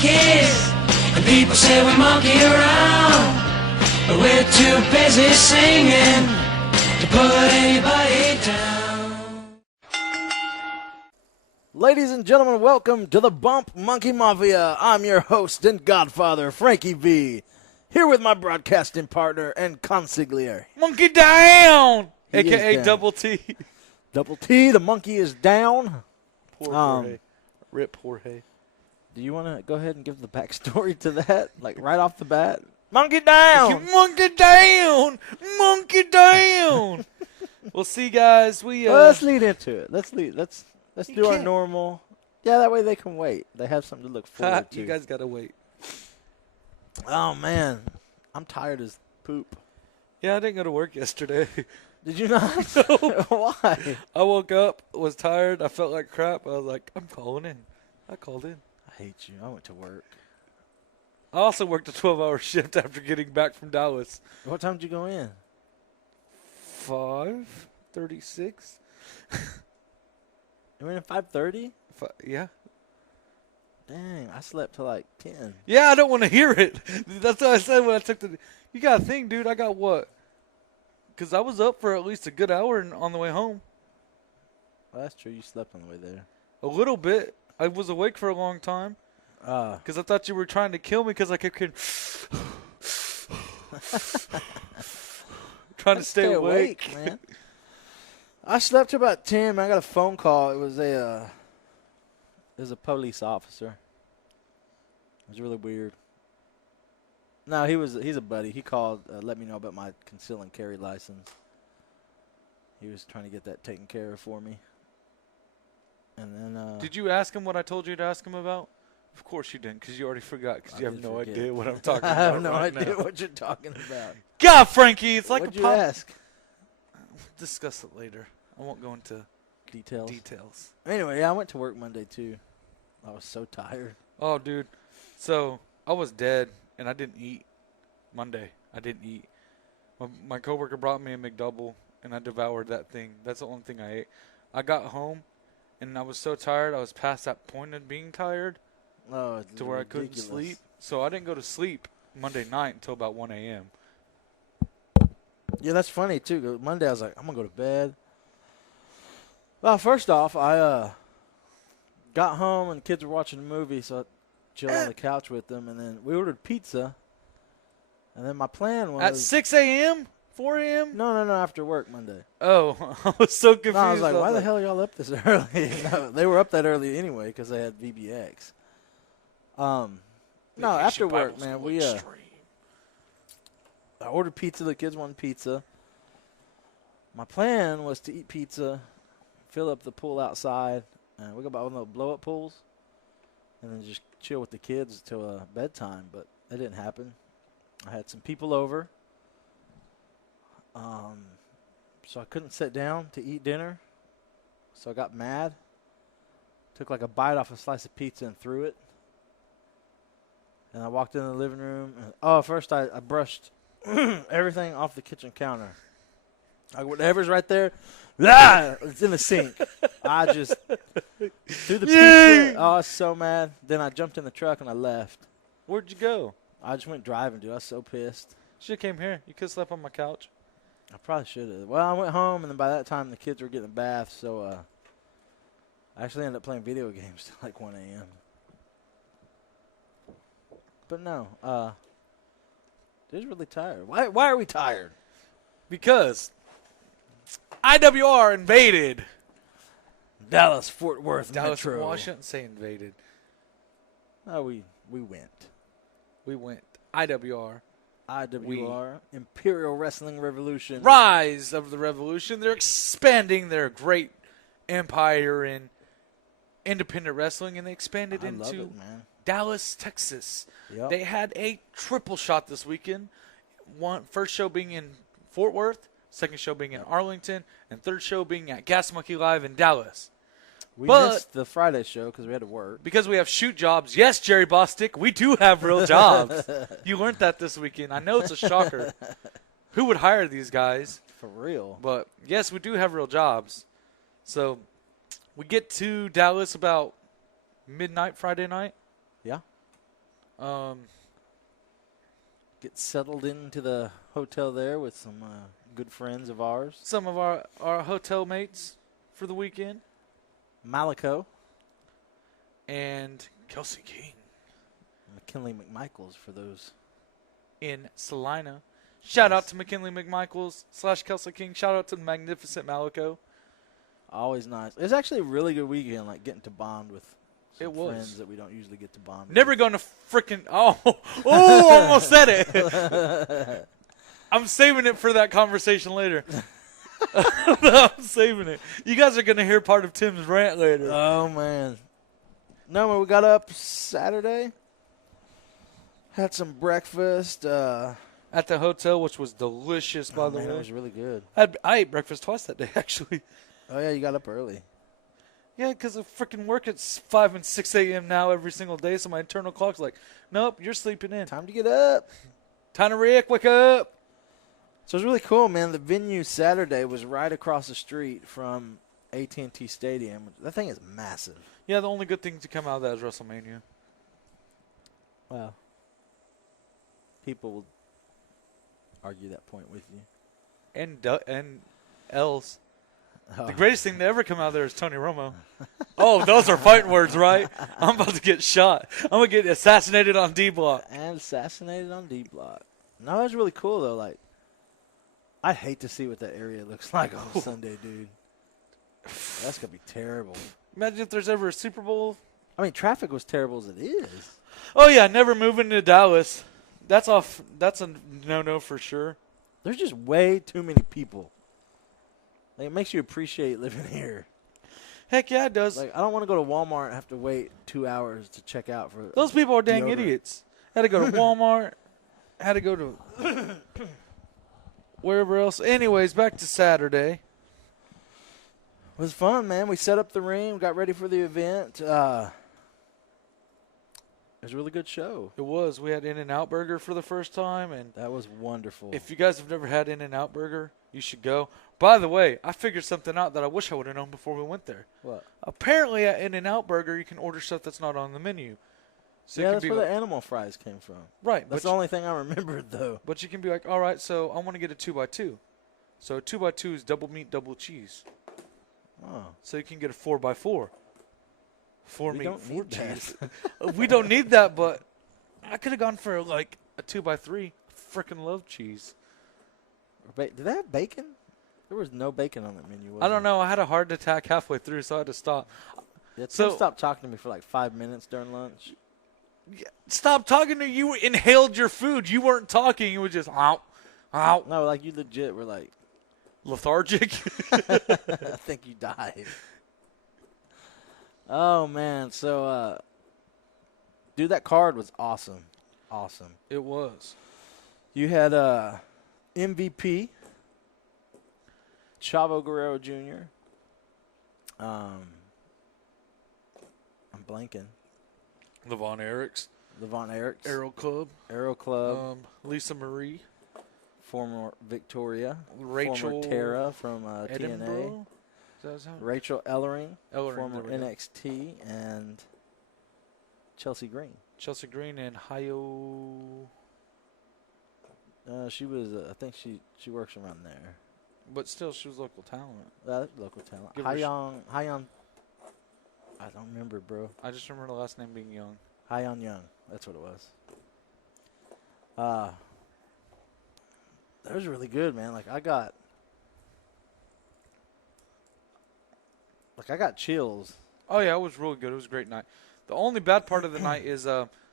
monkeys. And people say we monkey around, but we're too busy singing to put anybody down. Ladies and gentlemen, welcome to the Bump Monkey Mafia. I'm your host and godfather, Frankie V. Here with my broadcasting partner and consigliere. Monkey down! He AKA is down. Double T. Double T, the monkey is down. Poor Jorge. Rip Jorge. Do you want to go ahead and give the backstory to that? Like right off the bat? Monkey down! Monkey down! Monkey down! Well, see, guys, we... Well, let's lead into it. Let's You do our can't- normal. Yeah, that way they can wait. They have something to look forward to. You guys got to wait. Oh, man. I'm tired as poop. Yeah, I didn't go to work yesterday. Did you not? Why? I woke up, was tired, I felt like crap. I was like, I'm calling in. I called in. I hate you. I went to work. I also worked a 12-hour shift after getting back from Dallas. What time did you go in? 5:36? You went in 5:30? Yeah. Dang, I slept till like 10. Yeah, I don't want to hear it. That's what I said when I took the... You got to think, dude, I got what? Because I was up for at least a good hour on the way home. Well, that's true. You slept on the way there. A little bit. I was awake for a long time. Because I thought you were trying to kill me because I kept getting... trying to stay awake. man. I slept till about 10. Man, I got a phone call. It was a police officer. It was really weird. No, he's a buddy. He called, let me know about my conceal and carry license. He was trying to get that taken care of for me. And then Did you ask him what I told you to ask him about? Of course you didn't, because you already forgot, because you have no idea what I'm talking I about. have no right idea now. what you're talking about. God, Frankie, it's like What'd a you ask? Discuss it later. I won't go into details. Anyway, yeah, I went to work Monday too. I was so tired. Oh, dude. So I was dead, and I didn't eat Monday. I didn't eat. My coworker brought me a McDouble, and I devoured that thing. That's the only thing I ate. I got home, and I was so tired. I was past that point of being tired Oh, to where I couldn't sleep. So I didn't go to sleep Monday night until about 1 a.m. Yeah, that's funny too. 'Cause Monday I was like, I'm gonna go to bed. Well, first off, I got home and the kids were watching a movie, so I chilled on the couch with them, and then we ordered pizza. And then my plan was At 6 a.m.? 4 a.m.? No, after work Monday. Oh, I was so confused. No, I was like, why the hell are y'all up this early? No, they were up that early anyway because they had VBX. No, after work, man, we I ordered pizza. The kids wanted pizza. My plan was to eat pizza, fill up the pool outside, and we go by one of those blow-up pools, and then just chill with the kids till bedtime. But that didn't happen. I had some people over, so I couldn't sit down to eat dinner. So I got mad. Took like a bite off a slice of pizza and threw it. And I walked in the living room. And, first I brushed everything off the kitchen counter. Whatever's right there, it's in the sink. I just threw the pizza. Oh, I was so mad. Then I jumped in the truck and I left. Where'd you go? I just went driving, dude. I was so pissed. Should have came here. You could have slept on my couch. I probably should have. Well, I went home, and then by that time the kids were getting a bath, so I actually ended up playing video games till like 1 a.m. But no, dude's really tired. Why are we tired? Because IWR invaded Dallas, Fort Worth, Dallas. Metro. Well, I shouldn't say invaded. Oh, we went. We went. IWR. IWR, Imperial Wrestling Revolution. Rise of the Revolution. They're expanding their great empire in independent wrestling, and they expanded I into love it, man. Dallas, Texas. Yep. They had a triple shot this weekend. First show being in Fort Worth, second show being in Arlington, and third show being at Gas Monkey Live in Dallas. We But- missed the Friday show because we had to work. Because we have shoot jobs. Yes, Jerry Bostic, we do have real jobs. You learned that this weekend. I know it's a shocker. Who would hire these guys? For real. But, yes, we do have real jobs. So, we get to Dallas about midnight Friday night. Yeah. Get settled into the hotel there with some good friends of ours. Some of our hotel mates for the weekend. Malico. And Kelsey King McKinley McMichaels for those. in Salina. Shout out to McKinley McMichaels / Kelsey King. Shout out to the magnificent Malico. Always nice. It was actually a really good weekend, like getting to bond with some It was. friends that we don't usually get to bond with. Never going to freaking almost said it. I'm saving it for that conversation later. I'm saving it. You guys are going to hear part of Tim's rant later. Oh, man. No, we got up Saturday. Had some breakfast. At the hotel, which was delicious, by the man, way. it was really good. I ate breakfast twice that day, actually. Oh, yeah, you got up early. Yeah, because I freaking work at 5 and 6 a.m. now every single day, so my internal clock's like, nope, you're sleeping in. Time to get up. Time to Rick, wake up. So it was really cool, man. The venue Saturday was right across the street from AT&T Stadium. That thing is massive. Yeah, the only good thing to come out of that is WrestleMania. Wow. People will argue that point with you. And else. Oh. The greatest thing to ever come out of there is Tony Romo. Oh, those are fighting words, right? I'm about to get shot. I'm going to get assassinated on D-Block. And assassinated on D-Block. No, that was really cool, though. Like, I'd hate to see what that area looks like on Sunday, dude. That's going to be terrible. Imagine if there's ever a Super Bowl. I mean, traffic was terrible as it is. Oh, yeah, never moving to Dallas. That's off. That's a no-no for sure. There's just way too many people. Like, it makes you appreciate living here. Heck yeah, it does. Like, I don't want to go to Walmart and have to wait 2 hours to check out for Those people are dang deodorant. idiots. Had to go to Walmart. Had to go to wherever else. Anyways, back to Saturday. It was fun, man. We set up the ring, got ready for the event. It was a really good show. It was. We had In-N-Out Burger for the first time, and That was wonderful. if you guys have never had In-N-Out Burger, you should go. By the way, I figured something out that I wish I would have known before we went there. What? Apparently, at In-N-Out Burger, you can order stuff that's not on the menu. So it Yeah, can that's be where like, the animal fries came from. right. That's the only thing I remembered, though. But you can be like, all right, so I want to get a 2x2. So a 2x2 is double meat, double cheese. Oh, So you can get a 4x4. Four we meat, don't 4 need cheese. that. We don't need that, but I could have gone for like a 2x3. Freaking love cheese. Did they have bacon? There was no bacon on that menu. Was I don't there? know. I had a heart attack halfway through, so I had to stop. Yeah, Tim So- stopped talking to me for like 5 minutes during lunch. Stop talking to you. Inhaled your food. You weren't talking. You were just ow, ow, No, like you legit were like, lethargic. I think you died. Oh, man. So, dude, that card was awesome. Awesome. It was. You had MVP, Chavo Guerrero Jr. I'm blanking. Levon Eriks, Levon Eriks, Arrow Club, Aero Club, Lisa Marie, former Victoria, Rachel former Tara from TNA, Edinburgh. Is that Rachel Ellering, Ellering, former there we go. NXT, and Chelsea Green. Chelsea Green and Hayo, She was, I think she works around there. but still, she was local talent. Local talent. Give her Hayon, I don't remember, bro. I just remember the last name being Young. Hayon Young, that's what it was. That was really good, man. I got chills. Oh yeah, it was really good. It was a great night. The only bad part of the night is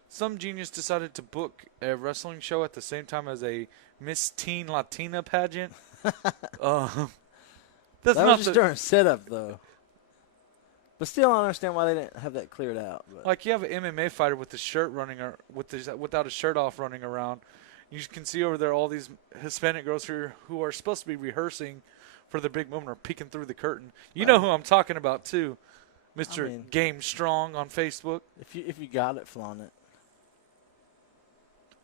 some genius decided to book a wrestling show at the same time as a Miss Teen Latina pageant. That's That not was just the, during setup, though. But still, I don't understand why they didn't have that cleared out. But like you have an MMA fighter with his shirt running or without his shirt off running around. You can see over there all these Hispanic girls who are supposed to be rehearsing for the big moment are peeking through the curtain. You know who I'm talking about too, Mr. I mean- Game Strong on Facebook. if you got it, flaunt it.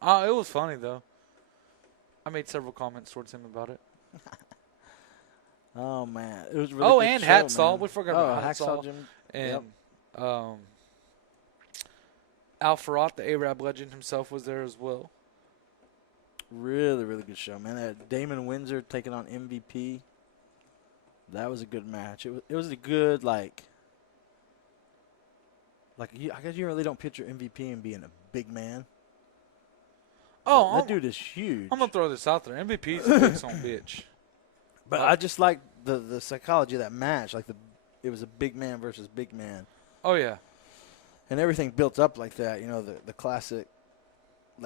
It was funny though. I made several comments towards him about it. Oh man, it was a really good and show, Hacksaw. man. We forgot about Hacksaw. Jim. And Yep. Al-Farad, the Arab legend himself, was there as well. Really, really good show, man. Damon Windsor taking on MVP. That was a good match. It was a good, I guess you really don't picture MVP and being a big man. Oh, that dude is huge. I'm going to throw this out there. MVP's a big son bitch. But I just like the psychology of that match. It was a big man versus big man. Oh, yeah. And everything built up like that. You know, the classic,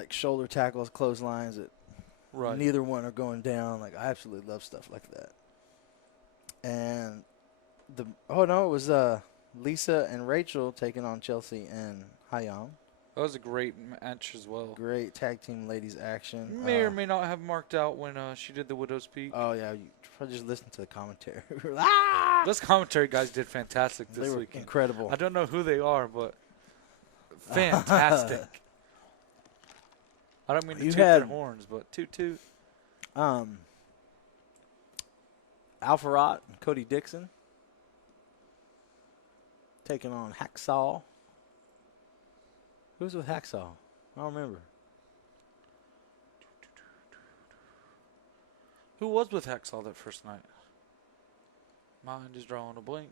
shoulder tackles, clotheslines that neither one are going down. I absolutely love stuff like that. And it was Lisa and Rachel taking on Chelsea and Hayam. That was a great match as well. Great tag team ladies action. May or may not have marked out when she did the Widow's Peak. Oh, yeah. You probably just listen to the commentary. Those commentary guys did fantastic this They were weekend. incredible. I don't know who they are, but fantastic. I don't mean to toot their horns, but toot. Al-Farad and Cody Dixon taking on Hacksaw. Who's with Hacksaw? I don't remember. Who was with Hacksaw that first night? Mind is drawing a blank.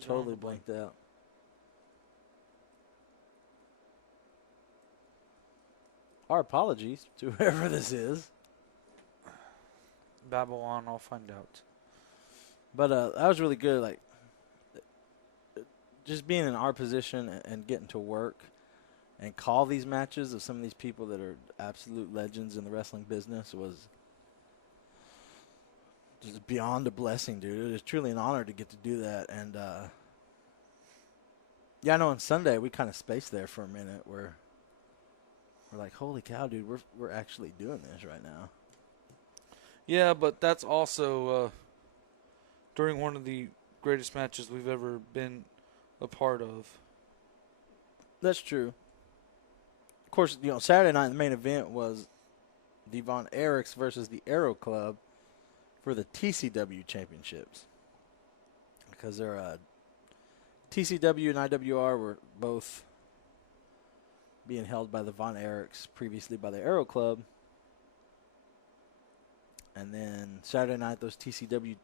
Totally blanked out. Our apologies to whoever this is. Babylon, I'll find out. But that was really good. Just being in our position and getting to work and call these matches of some of these people that are absolute legends in the wrestling business was just beyond a blessing, dude. It was truly an honor to get to do that. And, I know on Sunday we kind of spaced there for a minute where we're like, holy cow, dude, we're actually doing this right now. Yeah, but that's also during one of the greatest matches we've ever been a part of. That's true. Of course, Saturday night the main event was the Von Erichs versus the Aero Club for the TCW championships. Because they're TCW and IWR were both being held by the Von Erichs, previously by the Aero Club. And then Saturday night, those TCW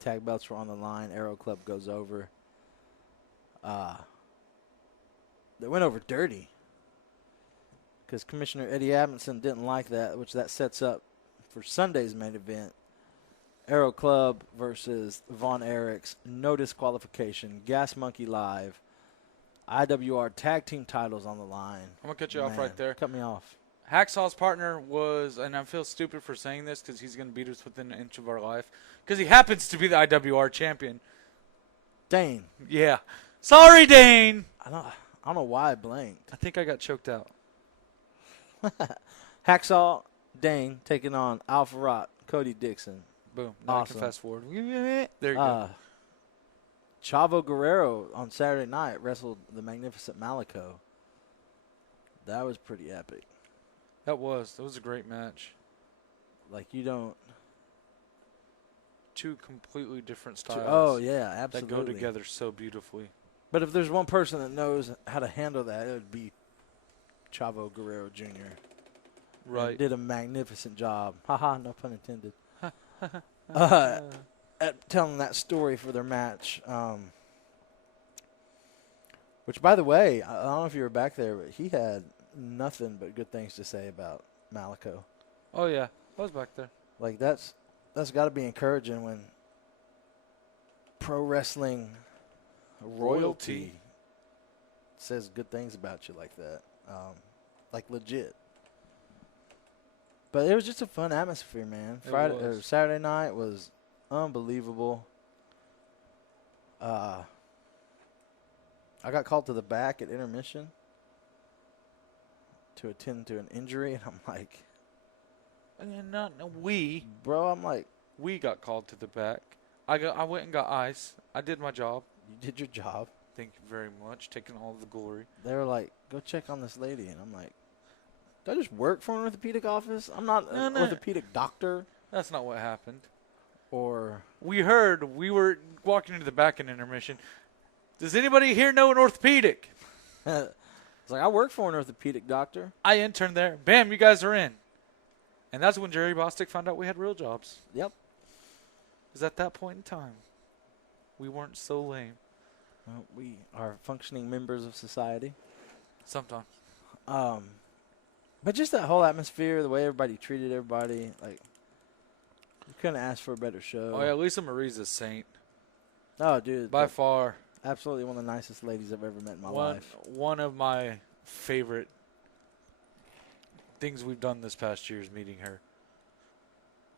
tag belts were on the line. Aero Club goes over. They went over dirty because Commissioner Eddie Amundsen didn't like that, which that sets up for Sunday's main event. Aero Club versus Von Erichs, no disqualification, Gas Monkey Live, IWR tag team titles on the line. I'm going to cut you off right there. Cut me off. Hacksaw's partner was, and I feel stupid for saying this because he's going to beat us within an inch of our life, because he happens to be the IWR champion. Dane. Yeah. Sorry, Dane. I don't know why I blanked. I think I got choked out. Hacksaw, Dane taking on Al-Farad, Cody Dixon. Boom. Now Awesome. I can fast forward. There you go. Chavo Guerrero on Saturday night wrestled the Magnificent Malico. That was pretty epic. That was a great match. Two completely different styles. Oh, yeah, absolutely. That go together so beautifully. But if there's one person that knows how to handle that, it would be Chavo Guerrero Jr. Right. And did a magnificent job. Haha, no pun intended. At telling that story for their match. Which, by the way, I don't know if you were back there, but he had nothing but good things to say about Malico. Oh, yeah. I was back there. That's got to be encouraging when pro wrestling royalty says good things about you like that. Legit. But it was just a fun atmosphere, man. Saturday night was unbelievable. I got called to the back at intermission to attend to an injury, and I'm like, we got called to the back. I went and got ice. I did my job. You did your job. Thank you very much. Taking all of the glory. They were like, go check on this lady. And I'm like, do I just work for an orthopedic office? I'm not an orthopedic doctor. That's not what happened. We were walking into the back in intermission. Does anybody here know an orthopedic? It's like, I work for an orthopedic doctor. I interned there. Bam, you guys are in. And that's when Jerry Bostic found out we had real jobs. Yep. Because at that point in time, we weren't so lame. Well, we are functioning members of society. Sometimes. But just that whole atmosphere, the way everybody treated everybody, like, you couldn't ask for a better show. Oh, yeah, Lisa Marie's a saint. Oh, dude. By far. Absolutely one of the nicest ladies I've ever met in my life. One of my favorite things we've done this past year is meeting her.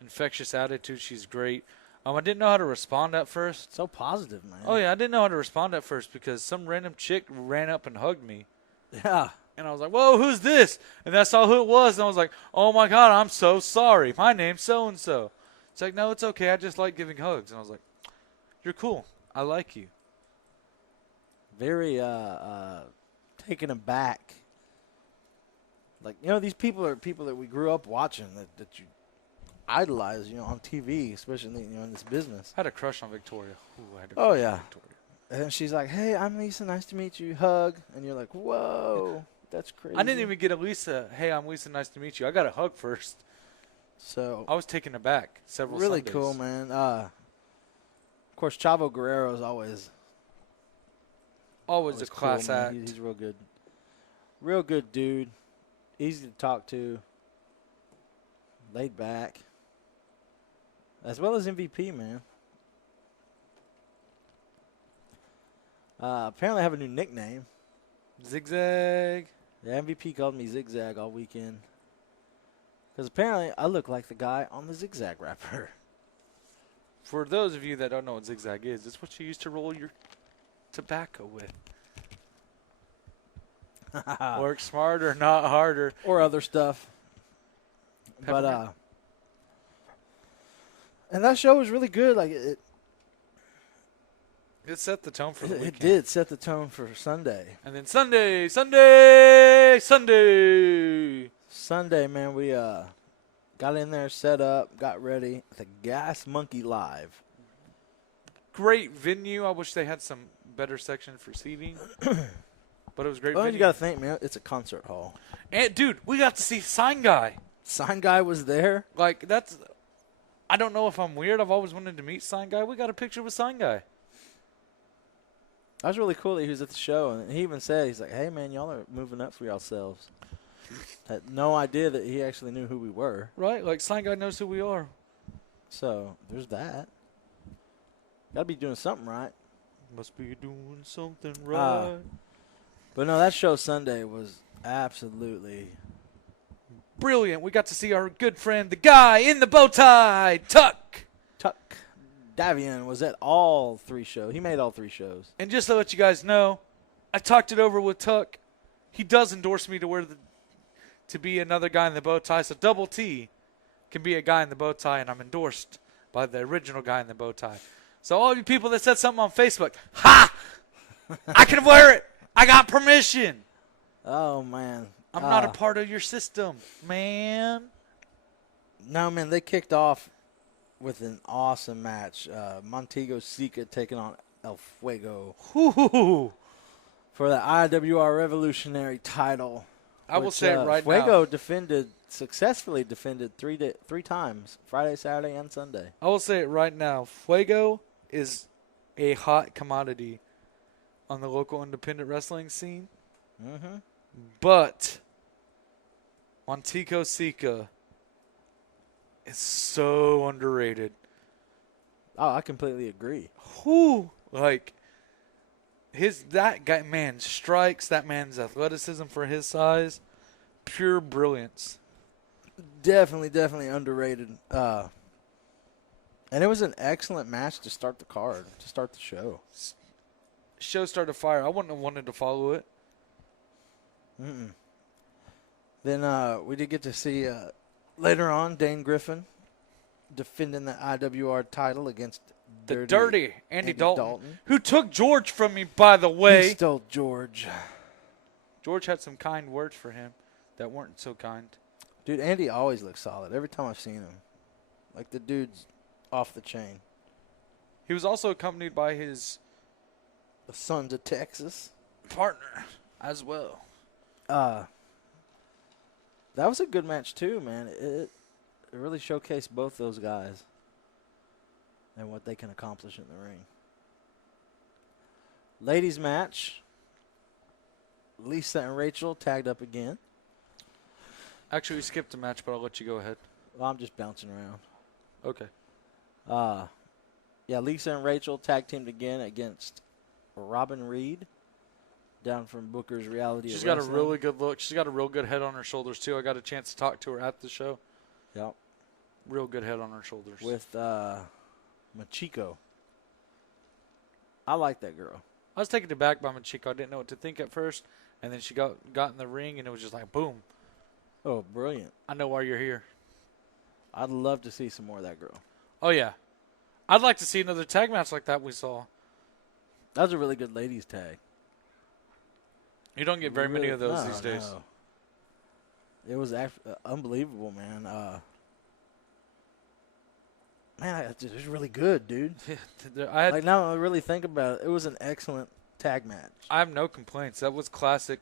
Infectious attitude. She's great. I didn't know how to respond at first. So positive, man. Oh, yeah, I didn't know how to respond at first because some random chick ran up and hugged me. Yeah. And I was like, whoa, who's this? And I saw who it was, and I was like, oh, my God, I'm so sorry. My name's so-and-so. It's like, no, it's okay. I just like giving hugs. And I was like, you're cool. I like you. Very taken aback. Like, you know, these people are people that we grew up watching, that you idolize, you know, on TV, especially, you know, in this business. I had a crush on Victoria. Ooh, I had a Oh, crush yeah. on Victoria. And then she's like, hey, I'm Lisa. Nice to meet you. Hug. And you're like, whoa, that's crazy. I didn't even get a Lisa, hey, I'm Lisa, nice to meet you. I got a hug first. So I was taken aback several really Sundays. cool, man. Of course, Chavo Guerrero is always Always a class cool, man. act. He's real good. Real good dude. Easy to talk to. Laid back. As well as MVP, man. Apparently I have a new nickname. Zigzag. The MVP called me Zigzag all weekend. Because apparently I look like the guy on the Zigzag rapper. For those of you that don't know what zigzag is, it's what you use to roll your tobacco with. Work smarter, not harder. Or other stuff. Peppermint. But, and that show was really good. Like, it It set the tone for the weekend. it did set the tone for Sunday. And then Sunday, Sunday, man, we got in there, set up, got ready. The Gas Monkey Live. Great venue. I wish they had some better section for seating. But it was a great Well, venue. you got to think, man, it's a concert hall. And, dude, we got to see Sign Guy. Sign Guy was there. Like, that's... I don't know if I'm weird. I've always wanted to meet Sign Guy. We got a picture with Sign Guy. That was really cool that he was at the show. And he even said, he's like, hey, man, y'all are moving up for yourselves. Had no idea that he actually knew who we were. Right? Like, Sign Guy knows who we are. So there's that. Got to be doing something right. Must be doing something right. But no, that show Sunday was absolutely Brilliant. We got to see our good friend, the guy in the bow tie, Tuck. Tuck Davian was at all three shows. He made all three shows. And just to let you guys know, I talked it over with Tuck. He does endorse me to be another guy in the bow tie. So Double T can be a guy in the bow tie, and I'm endorsed by the original guy in the bow tie. So all you people that said something on Facebook, ha! I can wear it. I got permission. Oh, man. I'm not a part of your system, man. No, man, they kicked off with an awesome match. Montego Sika taking on El Fuego Ooh. for the IWR Revolutionary title. I will which, say it right Fuego now. successfully defended three times, Friday, Saturday, and Sunday. I will say it right now. Fuego is a hot commodity on the local independent wrestling scene. Mm-hmm. But Montego Sika is so underrated. Oh, I completely agree. Whew. Like, that guy, man, strikes, that man's athleticism for his size, pure brilliance. Definitely underrated. And it was an excellent match to start the card, to start the show. Show started fire. I wouldn't have wanted to follow it. Mm-mm. Then we did get to see later on Dane Griffin defending the IWR title against The dirty Andy Dalton, Dalton. who took George from me, by the way. He stole George. George had some kind words for him that weren't so kind. Dude, Andy always looks solid every time I've seen him. Like, the dude's off the chain. He was also accompanied by his The Sons of Texas. partner as well. that was a good match too, man. It really showcased both those guys and what they can accomplish in the ring. Ladies match. Lisa and Rachel tagged up again. Actually, we skipped a match, but I'll let you go ahead. Well, I'm just bouncing around. Okay. Yeah, Lisa and Rachel tag teamed again against Robin Reed down from Booker's Reality. She's of got a Wrestling. really good look. She's got a real good head on her shoulders, too. I got a chance to talk to her at the show. Yep. Real good head on her shoulders. With Machiko. I like that girl. I was taken aback by Machiko. I didn't know what to think at first. And then she got in the ring, and it was just like, boom. Oh, brilliant. I know why you're here. I'd love to see some more of that girl. Oh, yeah. I'd like to see another tag match like that we saw. That was a really good ladies tag. You don't get very many of those these days. No. It was unbelievable, man. It was really good, dude. Like now I really think about it, it was an excellent tag match. I have no complaints. That was classic.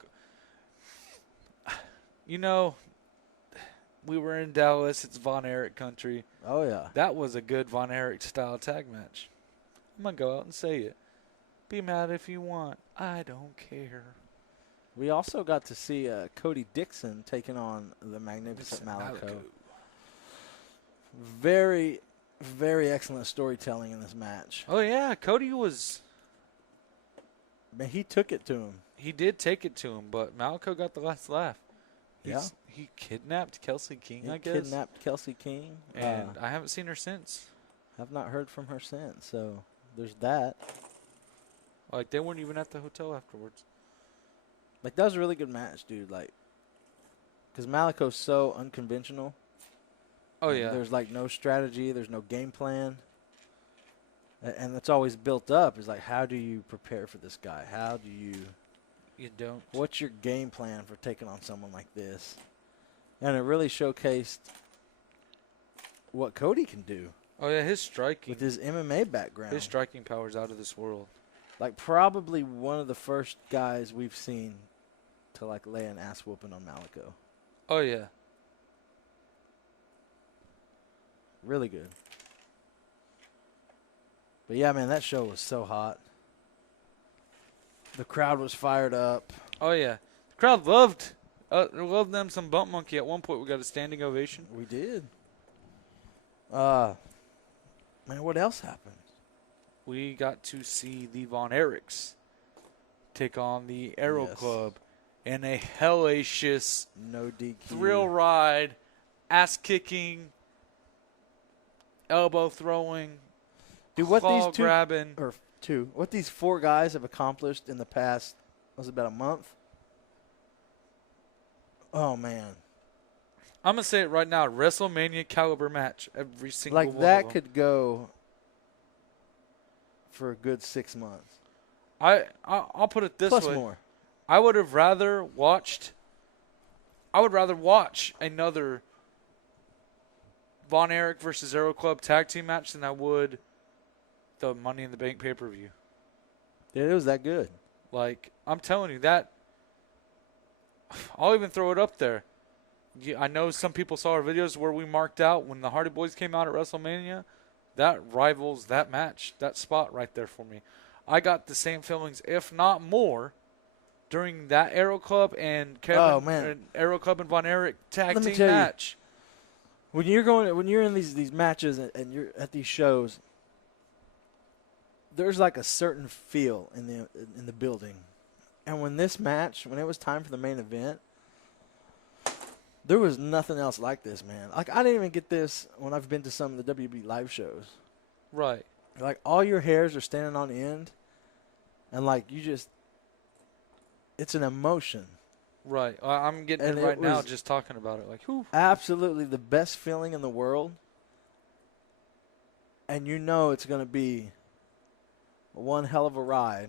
You know, we were in Dallas. It's Von Erich country. Oh, yeah. That was a good Von Erich style tag match. I'm going to go out and say it. Be mad if you want. I don't care. We also got to see Cody Dixon taking on the Magnificent Malico. Very, very excellent storytelling in this match. Oh, yeah. Cody was... Man, he took it to him. He did take it to him, but Malico got the last laugh. He kidnapped Kelsey King, I guess. Kidnapped Kelsey King. And I haven't seen her since. I've not heard from her since, so there's that. Like, they weren't even at the hotel afterwards. Like, that was a really good match, dude. Like, because Malico's so unconventional. Oh, yeah. There's, like, no strategy. There's no game plan. And that's always built up is, like, how do you prepare for this guy? How do you... You don't. What's your game plan for taking on someone like this? And it really showcased what Cody can do. Oh, yeah, his striking. With his MMA background. His striking power is out of this world. Like, probably one of the first guys we've seen to, like, lay an ass whooping on Malico. Oh, yeah. Really good. But, yeah, man, that show was so hot. The crowd was fired up. Oh, yeah. The crowd loved them some Bump Monkey. At one point, we got a standing ovation. We did. Man, what else happened? We got to see the Von Erichs take on the Aero Club in a hellacious no DQ thrill ride, ass-kicking, elbow throwing, dude, what claw these grabbing. What these four guys have accomplished in the past, was it about a month? Oh, man. I'm going to say it right now, WrestleMania caliber match. Every single one like that of them. could go for a good 6 months. I'll put it this Plus way. more. I would rather watch another Von Erich versus Aero Club tag team match than I would the Money in the Bank pay-per-view. Yeah, it was that good. Like, I'm telling you that. I'll even throw it up there. I know some people saw our videos where we marked out when the Hardy Boys came out at WrestleMania. That rivals that match, that spot right there for me. I got the same feelings, if not more, during that Aero Club and Aero Club and Von Erich tag team match. When you're in these matches and you're at these shows, there's like a certain feel in the building. And when it was time for the main event, there was nothing else like this, man. Like, I didn't even get this when I've been to some of the WB live shows. Right. Like, all your hairs are standing on end, and, like, it's an emotion. Right. I'm getting it right now just talking about it. Like, whew. Absolutely the best feeling in the world. And you know it's going to be one hell of a ride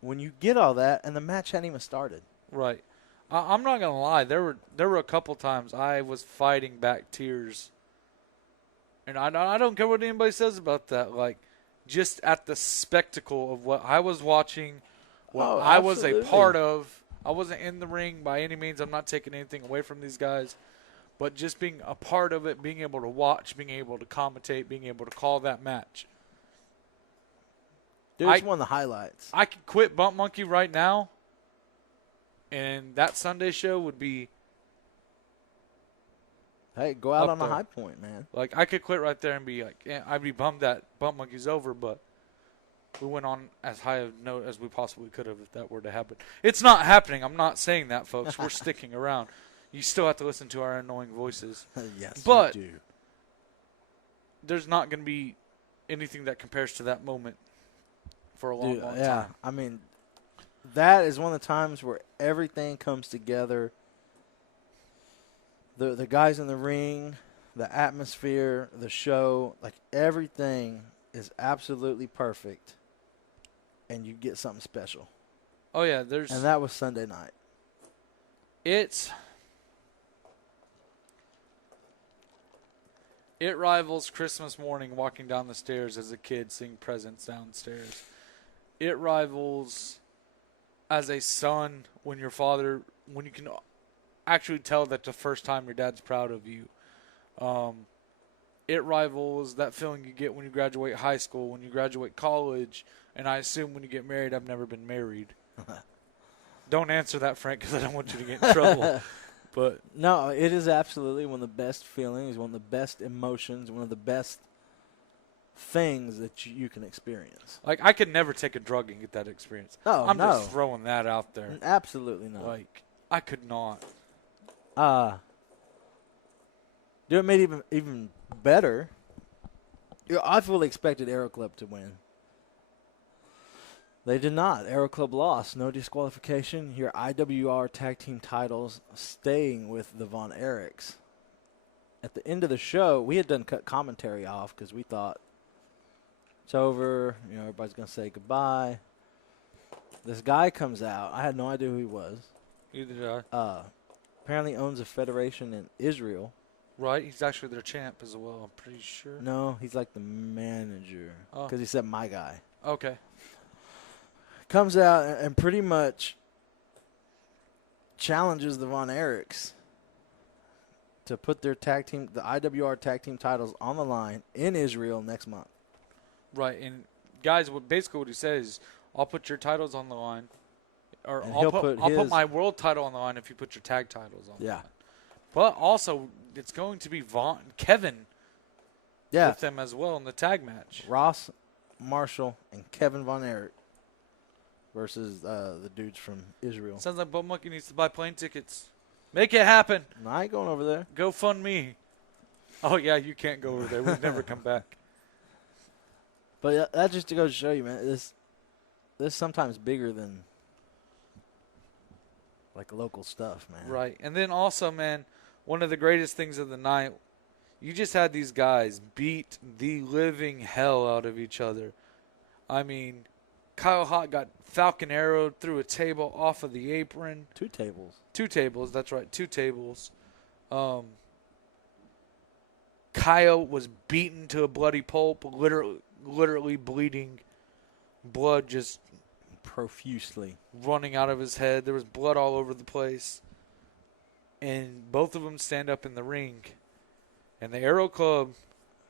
when you get all that and the match hadn't even started. Right. I'm not going to lie. There were a couple times I was fighting back tears. And I don't care what anybody says about that. Like, just at the spectacle of what I was watching, what I was a part of. I wasn't in the ring by any means. I'm not taking anything away from these guys. But just being a part of it, being able to watch, being able to commentate, being able to call that match. Dude, it's one of the highlights. I could quit Bump Monkey right now, and that Sunday show would be... Hey, go out Up on a there. high point, man. Like, I could quit right there and be like, I'd be bummed that Bump Monkey's over, but we went on as high a note as we possibly could have if that were to happen. It's not happening. I'm not saying that, folks. We're sticking around. You still have to listen to our annoying voices. Yes, But- you do. There's not going to be anything that compares to that moment for a long, Dude, long yeah, time. I mean, that is one of the times where everything comes together. The guys in the ring, the atmosphere, the show, like everything is absolutely perfect, and you get something special. Oh, yeah, there's... And that was Sunday night. It rivals Christmas morning walking down the stairs as a kid seeing presents downstairs. It rivals as a son when you can actually tell that the first time your dad's proud of you. It rivals that feeling you get when you graduate high school, when you graduate college, and I assume when you get married. I've never been married. Don't answer that, Frank, because I don't want you to get in trouble. But No, it is absolutely one of the best feelings, one of the best emotions, one of the best things that you can experience. like, I could never take a drug and get that experience. Oh, I'm no. just throwing that out there. Absolutely not. Like, I could not. Dude, it made it even better. I fully expected Aero Club to win. They did not. Aero Club lost. No disqualification. Your IWR tag team titles staying with the Von Erichs. At the end of the show, we had done cut commentary off because we thought it's over. You know, everybody's going to say goodbye. This guy comes out. I had no idea who he was. Either did I. Apparently owns a federation in Israel. Right? He's actually their champ as well, I'm pretty sure. No, he's like the manager Oh. because he said my guy. Okay. Comes out and pretty much challenges the Von Erichs to put their tag team, the IWR tag team titles on the line in Israel next month. Right. And, guys, basically what he says is, I'll put your titles on the line. Or And I'll he'll put put my world title on the line if you put your tag titles on the Yeah. line. But also, it's going to be Kevin Yeah. with them as well in the tag match. Ross Marshall and Kevin Von Erich versus the dudes from Israel. Sounds like Bum Monkey needs to buy plane tickets. Make it happen. No, I ain't going over there. Go fund me. Oh, yeah, you can't go over there. We've never come back. But that just to go to show you, man, this is sometimes bigger than like local stuff, man. Right. And then also, man, one of the greatest things of the night, you just had these guys beat the living hell out of each other. I mean, Kyle Hott got Falcon Arrowed through a table off of the apron. 2 tables. 2 tables, that's right, 2 tables. Kyle was beaten to a bloody pulp, literally bleeding, blood just Profusely. running out of his head. There was blood all over the place. And both of them stand up in the ring. And the Aero Club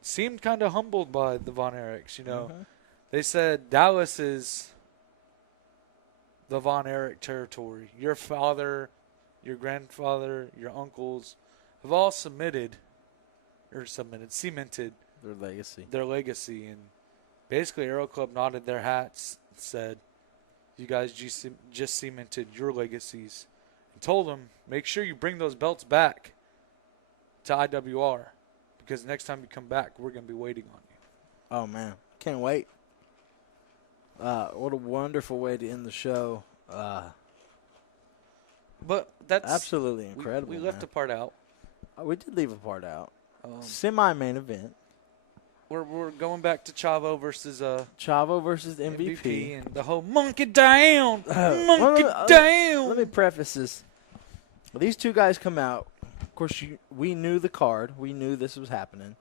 seemed kind of humbled by the Von Erichs, you know. Mhm. They said Dallas is the Von Erich territory. Your father, your grandfather, your uncles have all cemented Their legacy. their legacy. And basically Aero Club nodded their hats and said, you guys just cemented your legacies. And told them, make sure you bring those belts back to IWR. Because next time you come back, we're going to be waiting on you. Oh, man. Can't wait. What a wonderful way to end the show. But that's Absolutely incredible. We left man. a part out. We did leave a part out. Um, Semi-main event. we're going back to Chavo versus Chavo versus MVP. MVP and the whole monkey down, monkey well, down. Let me preface this. These two guys come out. Of course, we knew the card. We knew this was happening.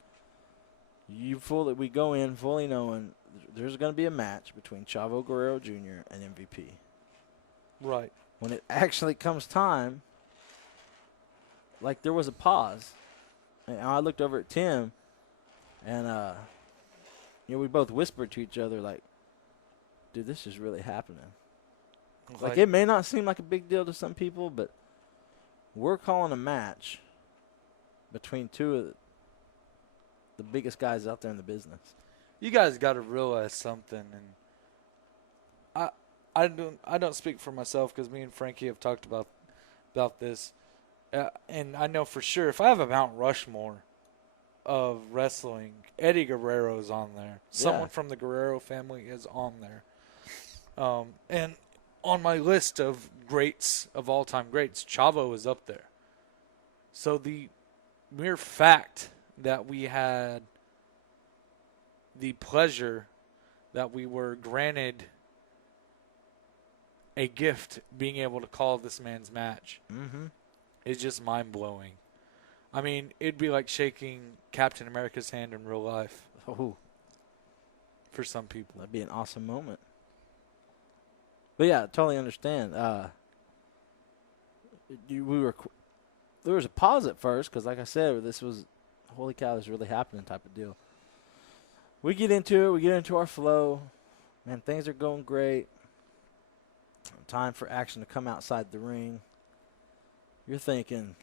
We go in fully knowing there's going to be a match between Chavo Guerrero Jr. and MVP. Right. when it actually comes time, like there was a pause. And I looked over at Tim, and we both whispered to each other, like, dude, this is really happening. Like, it may not seem like a big deal to some people, but we're calling a match between two of the biggest guys out there in the business. You guys got to realize something, and I don't speak for myself because me and Frankie have talked about this, and I know for sure if I have a Mount Rushmore of wrestling, Eddie Guerrero is on there. Someone from the Guerrero family is on there, and on my list of greats, of all-time greats, Chavo is up there. So the mere fact that we had the pleasure that we were granted a gift being able to call this man's match is just mind-blowing. I mean, it'd be like shaking Captain America's hand in real life. Oh, for some people. That'd be an awesome moment. But yeah, totally understand. There was a pause at first because, like I said, this was holy cow, this is really happening type of deal. We get into it. We get into our flow. Man, things are going great. Time for action to come outside the ring. You're thinking,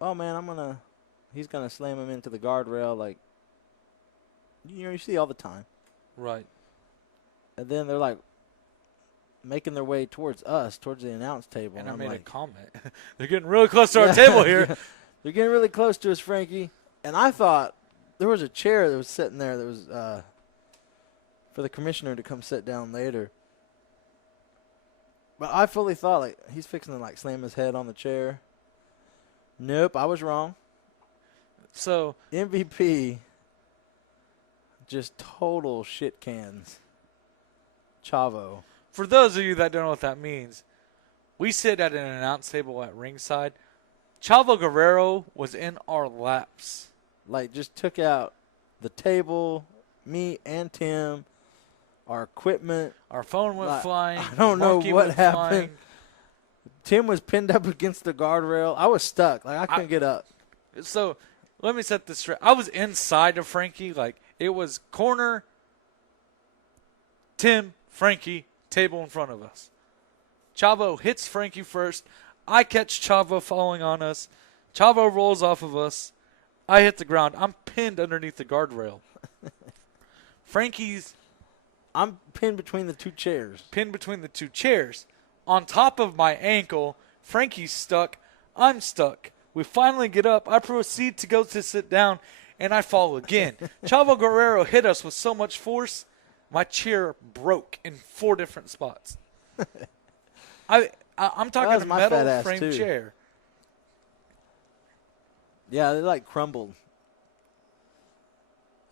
oh man, he's gonna slam him into the guardrail, like you see all the time. Right. And then they're like making their way towards us, towards the announce table. And I'm I made like, a comment. They're getting really close to our table here. They're getting really close to us, Frankie. And I thought there was a chair that was sitting there that was for the commissioner to come sit down later. But I fully thought, like, he's fixing to, like, slam his head on the chair. Nope, I was wrong. So MVP, just total shit cans. Chavo. For those of you that don't know what that means, we sit at an announce table at ringside. Chavo Guerrero was in our laps. Like, just took out the table, me and Tim, our equipment. Our phone went flying. I don't know what happened. Flying. Tim was pinned up against the guardrail. I was stuck. Like, I couldn't get up. So, let me set this straight. I was inside of Frankie. Like, it was corner, Tim, Frankie, table in front of us. Chavo hits Frankie first. I catch Chavo falling on us. Chavo rolls off of us. I hit the ground. I'm pinned underneath the guardrail. I'm pinned between the two chairs. Pinned between the two chairs. On top of my ankle, Frankie's stuck. I'm stuck. We finally get up. I proceed to go to sit down, and I fall again. Chavo Guerrero hit us with so much force, my chair broke in 4 different spots. I'm talking a metal frame chair. Yeah, they like crumbled.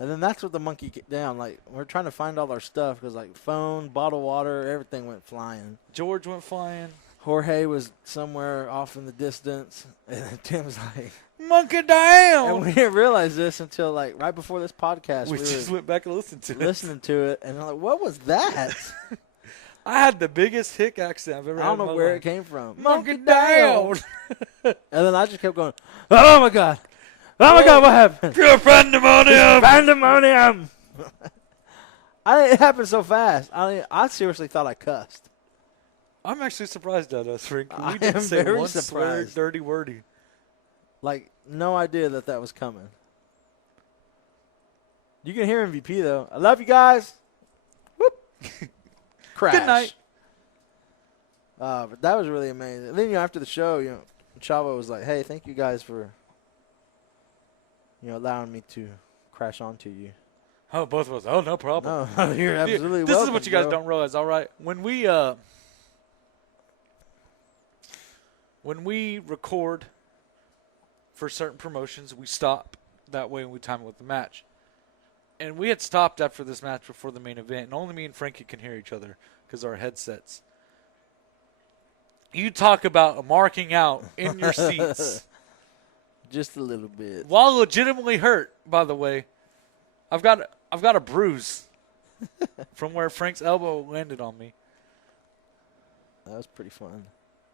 And then that's what the monkey get down. Like, we're trying to find all our stuff because, like, phone, bottled water, everything went flying. George went flying. Jorge was somewhere off in the distance. And then Tim's like, monkey down! And we didn't realize this until, like, right before this podcast. We just went back and listened to it. Listening to it. And I'm like, what was that? I had the biggest hick accent I've ever had. I don't know where it came from. Monkey down! And then I just kept going, oh, my God. Oh, my God, what happened? Pure pandemonium! Pandemonium! It happened so fast. I seriously thought I cussed. I'm actually surprised at us, Frank. We I didn't am say very one swear, surprised. dirty wordy. Like, no idea that was coming. You can hear MVP, though. I love you guys. Whoop. Crash. Good night. But that was really amazing. And then, after the show, Chavo was like, hey, thank you guys for, allowing me to crash onto you. Oh, both of us. Oh, no problem. No, you're absolutely welcome. This is what you guys bro. don't realize, all right? When we record for certain promotions, we stop. That way we time it with the match. And we had stopped after this match before the main event, and only me and Frankie can hear each other because our headsets. You talk about marking out in your seats. Just a little bit. While legitimately hurt, by the way. I've got a bruise from where Frank's elbow landed on me. That was pretty fun.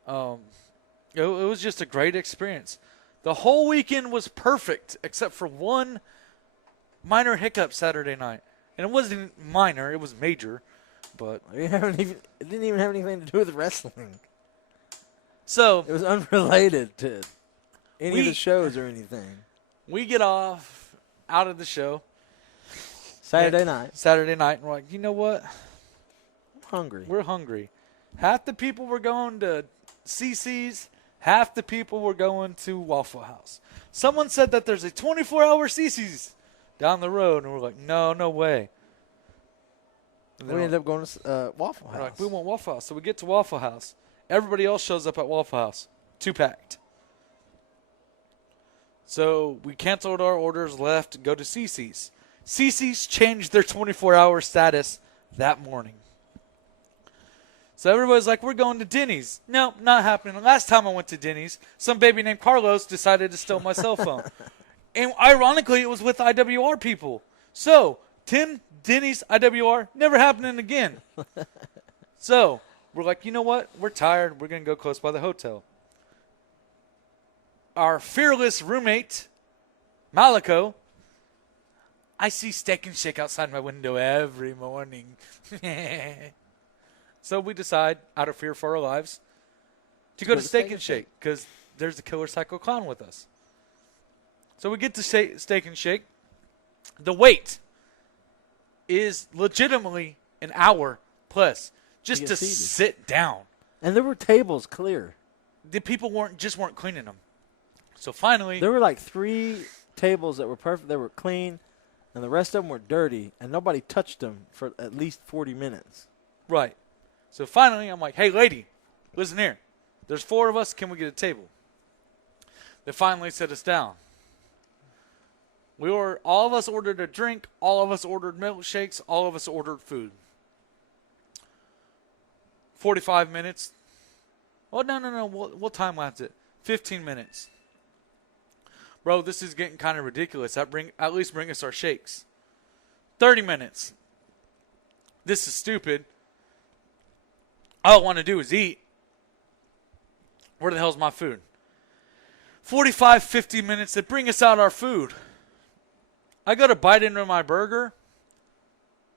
It was just a great experience. The whole weekend was perfect except for one minor hiccup Saturday night. And it wasn't minor, it was major. But It didn't even have anything to do with wrestling. so It was unrelated to any of the shows or anything. we get off out of the show Saturday night. and we're like, you know what? Hungry. We're hungry. Half the people were going to CC's, half the people were going to Waffle House. Someone said that there's a 24-hour CC's down the road, and we're like, no way. And We then ended up going to Waffle we're House. like, we want Waffle House. So we get to Waffle House. Everybody else shows up at Waffle House. 2-packed. So we canceled our orders, left, go to CC's. CC's changed their 24-hour status that morning. So everybody's like, we're going to Denny's. No, not happening. Last time I went to Denny's, some baby named Carlos decided to steal my cell phone. And ironically, it was with IWR people. So, Tim, Denny's, IWR, never happening again. So, we're like, you know what? We're tired. We're going to go close by the hotel. Our fearless roommate, Malico, I see Steak and Shake outside my window every morning. So we decide, out of fear for our lives, to go to Steak and Shake because there's a Killer Psycho Clown with us. So we get to Steak and Shake. The wait is legitimately an hour plus just to seated. sit down. And there were tables clear. The people weren't cleaning them. So finally, There were like 3 tables that were perfect. They were clean, and the rest of them were dirty, and nobody touched them for at least 40 minutes. right. So finally, I'm like, hey, lady, listen here. There's 4 of us. Can we get a table? They finally sit us down. All of us ordered a drink. All of us ordered milkshakes. All of us ordered food. 45 minutes. Oh, no. What time lapse it? 15 minutes. Bro, this is getting kind of ridiculous. At least bring us our shakes. 30 minutes. This is stupid. All I want to do is eat. Where the hell's my food? 45, 50 minutes. They bring us out our food. I go to bite into my burger.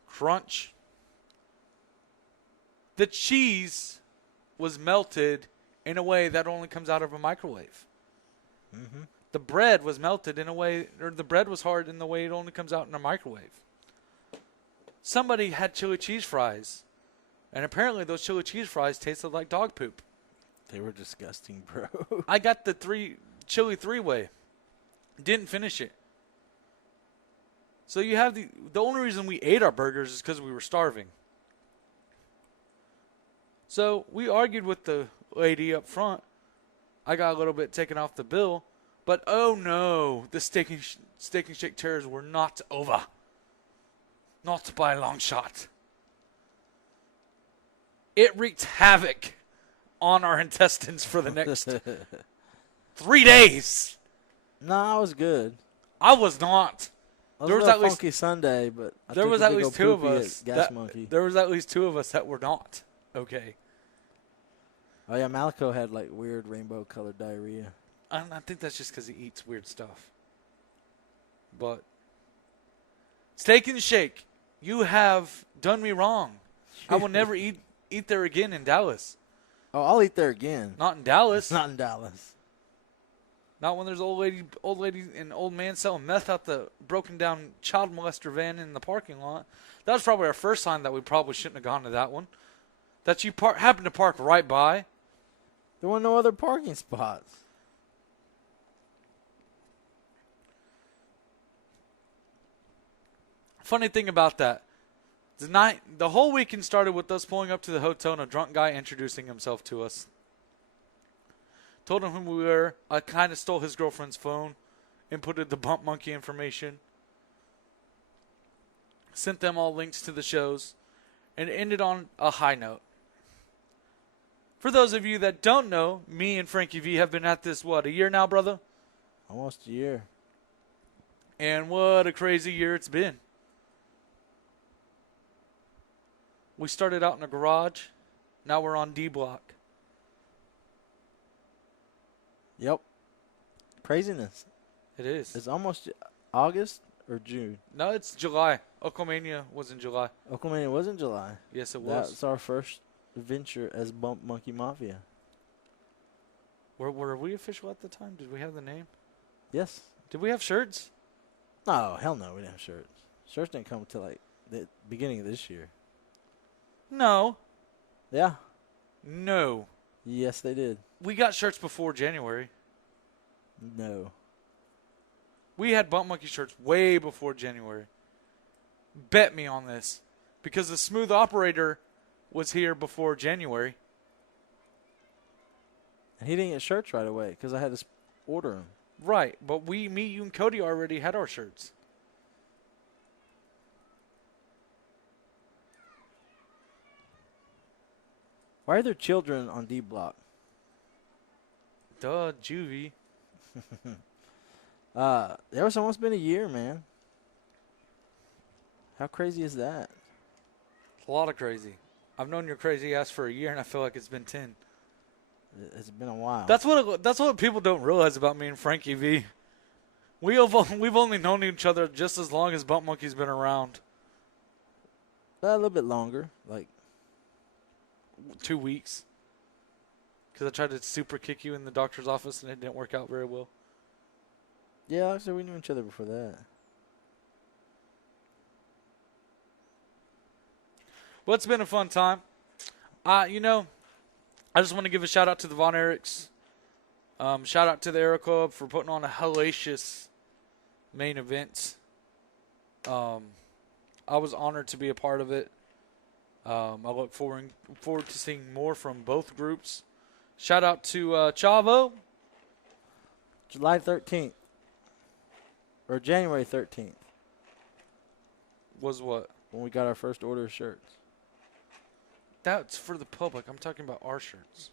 Crunch. The cheese was melted in a way that only comes out of a microwave. Mm-hmm. The bread was melted in a way, or the bread was hard in the way it only comes out in a microwave. Somebody had chili cheese fries, and apparently those chili cheese fries tasted like dog poop. They were disgusting, bro. I got the chili 3-way. Didn't finish it. So you have the only reason we ate our burgers is because we were starving. So we argued with the lady up front. I got a little bit taken off the bill. But oh no, the Steak and Shake terrors were not over. Not by a long shot. It wreaked havoc on our intestines for the next 3 days. No, I was good. I was not. There was at least funky Sunday, but there was at least 2 of us. Monkey. There was at least 2 of us that were not okay. Oh yeah, Malico had like weird rainbow-colored diarrhea. I think that's just because he eats weird stuff. But Steak and Shake, you have done me wrong. I will never eat there again in Dallas. Oh, I'll eat there again. Not in Dallas. Not in Dallas. Not when there's old lady and old man selling meth out the broken down child molester van in the parking lot. That was probably our first sign that we probably shouldn't have gone to that one. That you happened to park right by. There were no other parking spots. Funny thing about that, the whole weekend started with us pulling up to the hotel and a drunk guy introducing himself to us. Told him who we were. I kind of stole his girlfriend's phone, inputted the Bump Monkey information, sent them all links to the shows, and it ended on a high note. For those of you that don't know, me and Frankie V have been at this, a year now, brother? Almost a year. And what a crazy year it's been. We started out in a garage. Now we're on D Block. Yep. Craziness. It is. It's almost August or June. No, it's July. Oklahoma was in July. Oklahoma was in July. Yes, it was. That's our first venture as Bump Monkey Mafia. Were we official at the time? Did we have the name? Yes. Did we have shirts? No, hell no, we didn't have shirts. Shirts didn't come until like the beginning of this year. No. Yeah. No. Yes, they did. We got shirts before January. No. We had Bump Monkey shirts way before January. Bet me on this. Because the Smooth Operator was here before January. And he didn't get shirts right away because I had to order them. Right, but me, you, and Cody already had our shirts. Why are there children on D Block? Duh, juvie. There was almost been a year, man. How crazy is that? A lot of crazy. I've known your crazy ass for a year, and I feel like it's been 10. It's been a while. That's what people don't realize about me and Frankie V. We've only known each other just as long as Bump Monkey's been around. A little bit longer, like 2 weeks. Because I tried to super kick you in the doctor's office, and it didn't work out very well. yeah. Like I said, we knew each other before that. Well, it's been a fun time. I just want to give a shout out to the Von Erichs. Shout out to the Aero Club for putting on a hellacious main event. I was honored to be a part of it. I look forward to seeing more from both groups. Shout out to Chavo. July 13th. Or January 13th. Was what? When we got our first order of shirts. That's for the public. I'm talking about our shirts.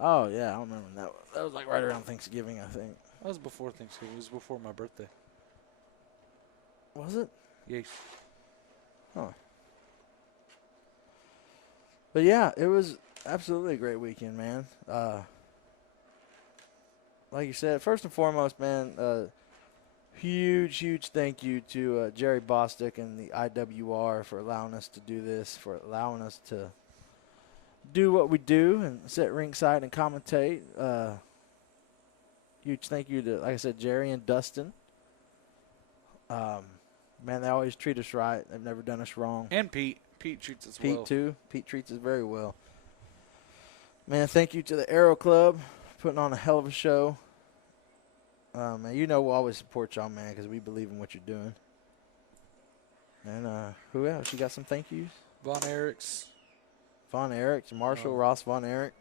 Oh, yeah. I don't remember when that was. That was like right around Thanksgiving, I think. That was before Thanksgiving. It was before my birthday. Was it? Yes. Huh. But, yeah, it was absolutely a great weekend, man. Like you said, first and foremost, man, huge thank you to Jerry Bostick and the IWR for allowing us to do this, for allowing us to do what we do and sit ringside and commentate. Huge thank you to, like I said, Jerry and Dustin. Man, they always treat us right. They've never done us wrong. And Pete. Pete treats us well. Pete, too. Pete treats us very well. Man, thank you to the Aero Club, putting on a hell of a show. Man, you know we'll always support y'all, man, because we believe in what you're doing. And who else? You got some thank yous? Von Erichs. Von Erich, Marshall, Oh. Ross Von Erich.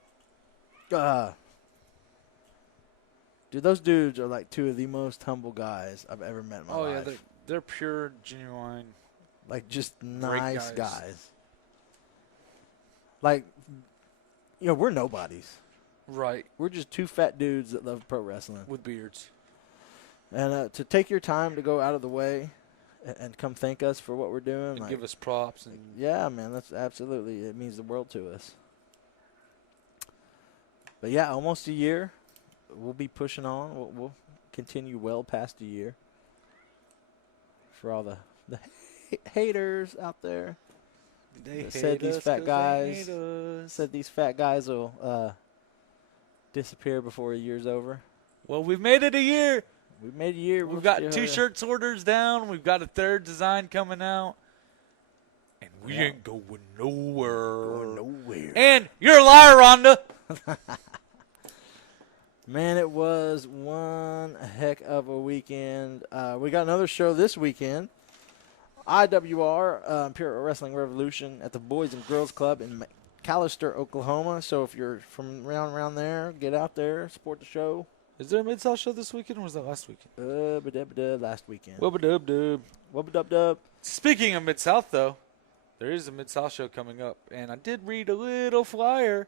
Dude, those dudes are like two of the most humble guys I've ever met in my life. Yeah, they're pure, genuine. Like, just Great nice guys. guys. Like, we're nobodies. Right. We're just two fat dudes that love pro wrestling. With beards. And to take your time to go out of the way and come thank us for what we're doing. And give us props. And yeah, man, that's absolutely, it means the world to us. But, yeah, almost a year. We'll be pushing on. We'll continue well past a year. For all the haters out there. They Said these fat guys will disappear before a year's over. Well, we've made it a year. We've made a year. We've got T-shirts orders down. We've got a third design coming out. And we ain't going nowhere. And you're a liar, Rhonda. Man, it was one heck of a weekend. We got another show this weekend. IWR, Imperial Wrestling Revolution, at the Boys and Girls Club in McAlester, Oklahoma. So if you're from around there, get out there, support the show. Is there a Mid-South show this weekend or was that last weekend? Last weekend. Wubba-dub-dub. Wubba-dub-dub. Speaking of Mid-South, though, there is a Mid-South show coming up. And I did read a little flyer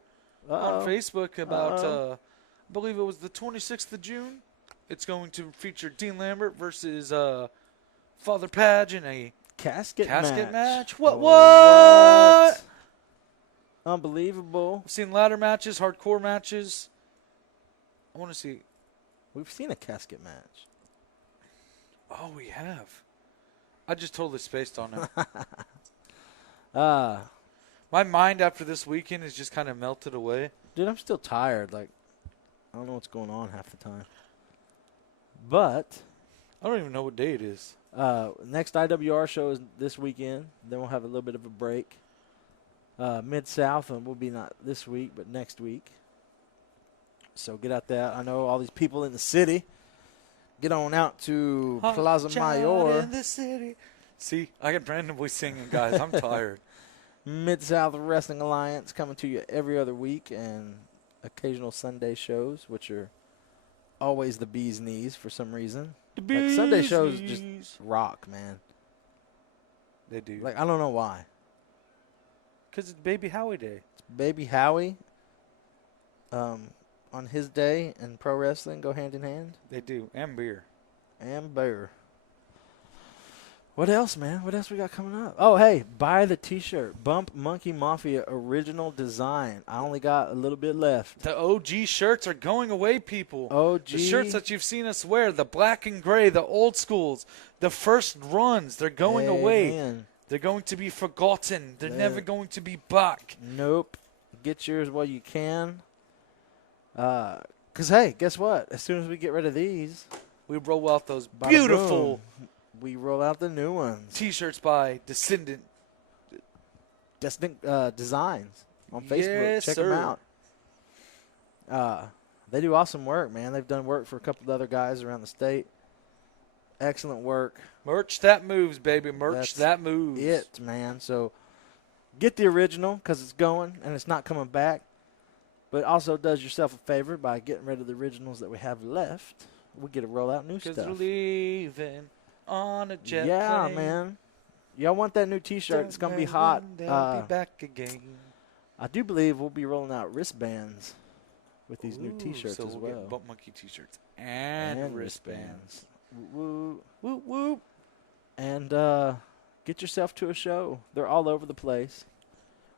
on Facebook about, I believe it was the 26th of June. It's going to feature Dean Lambert versus Father Padge in a Casket match. What? Unbelievable. I've seen ladder matches, hardcore matches. I want to see. We've seen a casket match. Oh, we have. I just totally spaced on it. Uh, My mind after this weekend is just kind of melted away. dude, I'm still tired. Like, I don't know what's going on half the time. But I don't even know what day it is. next IWR show is this weekend. Then we'll have a little bit of a break. Mid-South, and will be not this week, but next week. So get out there. I know all these people in the city. Get on out to Plaza Mayor. In the city. See, I get randomly singing, guys. I'm tired. Mid-South Wrestling Alliance coming to you every other week, and occasional Sunday shows, which are always the bee's knees for some reason. Like Sunday shows just rock, man. They do. Like, I don't know why. Because it's Baby Howie Day. Baby Howie, on his day and pro wrestling go hand in hand. They do. And beer. And bear. What else, man? What else we got coming up? Oh, hey, buy the T-shirt. Bump Monkey Mafia original design. I only got a little bit left. The OG shirts are going away, people. OG. The shirts that you've seen us wear, the black and gray, the old schools, the first runs, they're going away. Man. They're going to be forgotten. They're Yeah. never going to be back. Nope. Get yours while you can. Because, hey, guess what? As soon as we get rid of these, We roll out those bada beautiful boom, we roll out the new ones. T-shirts by Descendant. Distinct designs on Facebook. Yes, Check sir. them out. They do awesome work, man. They've done work for a couple of other guys around the state. Excellent work. Merch that moves, baby. Merch That's that moves. It, man. So get the original because it's going and it's not coming back. But also does yourself a favor by getting rid of the originals that we have left. We get to roll out new Because stuff. we're leaving on a jet Yeah, plane. man. Y'all want that new T-shirt? It's gonna be hot. They'll be back again. I do believe we'll be rolling out wristbands with these new Ooh, T-shirts so as we'll well. get Bump Monkey T-shirts and wristbands. Woo. Whoop, whoop. And get yourself to a show. They're all over the place.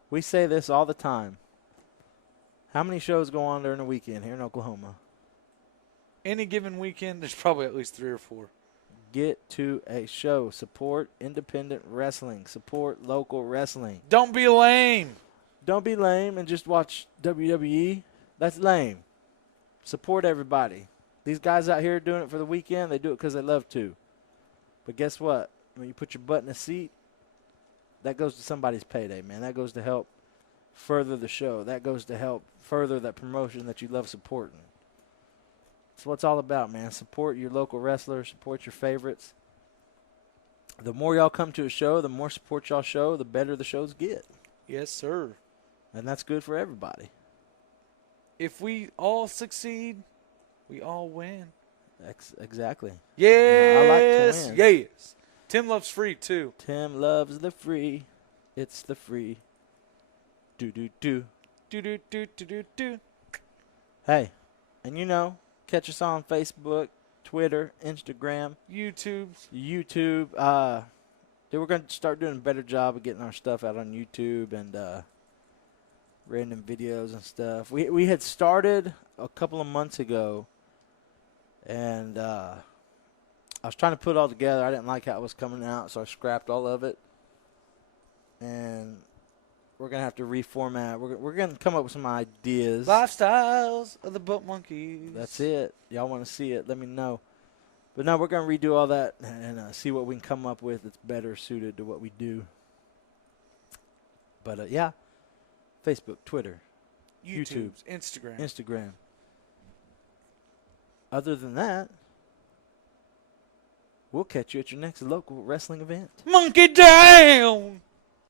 We say this all the time. How many shows go on during the weekend here in Oklahoma? Any given weekend, there's probably at least 3 or 4. Get to a show. Support independent wrestling. Support local wrestling. Don't be lame. Don't be lame and just watch WWE. That's lame. Support everybody. These guys out here doing it for the weekend, they do it because they love to. But guess what? When you put your butt in a seat, that goes to somebody's payday, man. That goes to help further the show. That goes to help further that promotion that you love supporting. That's what it's all about, man. Support your local wrestlers. Support your favorites. The more y'all come to a show, the more support y'all show, the better the shows get. Yes, sir. And that's good for everybody. If we all succeed, we all win. Exactly. Yes. I like to win. Yes. Tim loves free, too. Tim loves the free. It's the free. Do. Do. Hey, and catch us on Facebook, Twitter, Instagram, YouTube. YouTube. We're going to start doing a better job of getting our stuff out on YouTube and random videos and stuff. We had started a couple of months ago, and I was trying to put it all together. I didn't like how it was coming out, so I scrapped all of it. And we're going to have to reformat. We're going to come up with some ideas. Lifestyles of the Bump Monkeys. That's it. Y'all want to see it, let me know. But no, we're going to redo all that and see what we can come up with that's better suited to what we do. But, yeah, Facebook, Twitter, YouTube, Instagram. Instagram. Other than that, we'll catch you at your next local wrestling event. Monkey down!